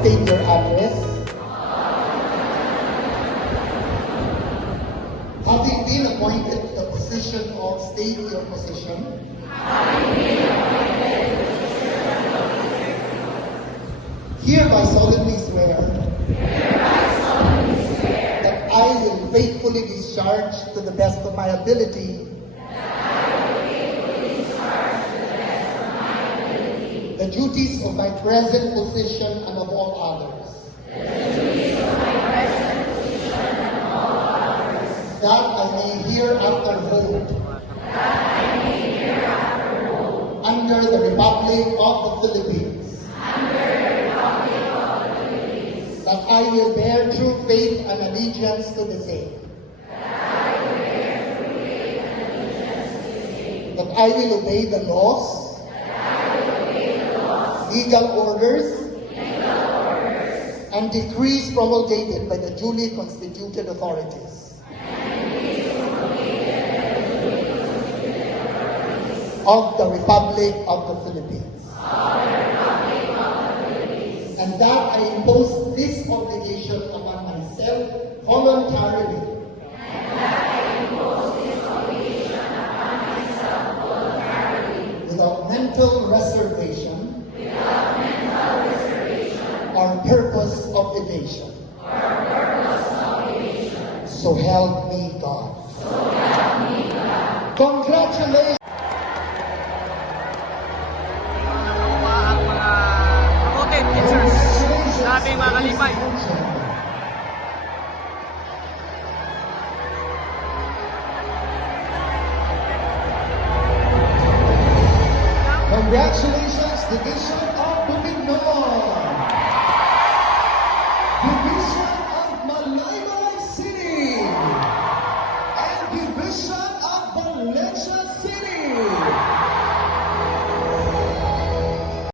state your address. Having been appointed to the position of state your position. Hereby solemnly swear that I will faithfully discharge to the best of my ability the duties of my present position and of all others. That I may hereafter hold. Under the Republic of the Philippines. That I will bear true faith and allegiance to the same. That I will obey the laws, legal orders, and decrees promulgated by the duly constituted authorities of the Republic of the Philippines. And that I impose this obligation upon myself voluntarily. Without mental reservation. Or purpose of evasion. So help me God. Congratulations! Sabi mga kalipay. Congratulations, Division of Bukidnon!